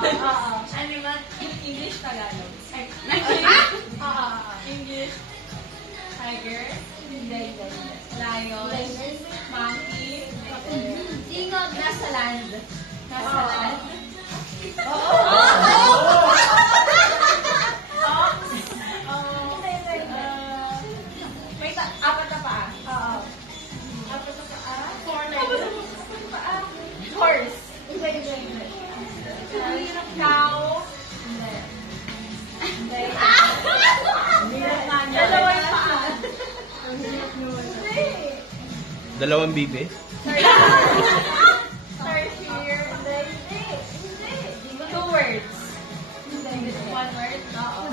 Animal, English, Tagalog. English, tiger, lion, monkey, ingot, nasa land. Nasa land. May apat na paa. Apat na paa. Four legs. Horse. Cow. Dalawang paa. Dalawang bibi? Tarsier. Two words. One word? Oo.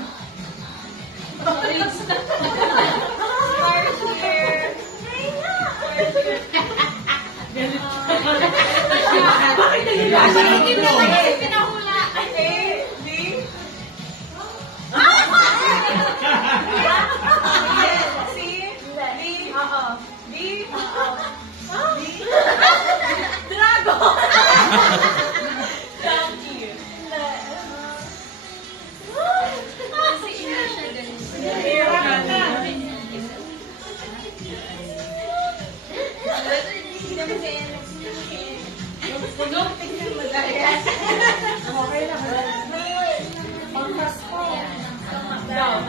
Tarsier. Bakit nagigasa ng ito? Pinahula. A, B. C, D, B, Dragon. Donkey. Kasi English siya ganun. Tingnan mo dahil. Okay lang. Pangkas po. Mahirap.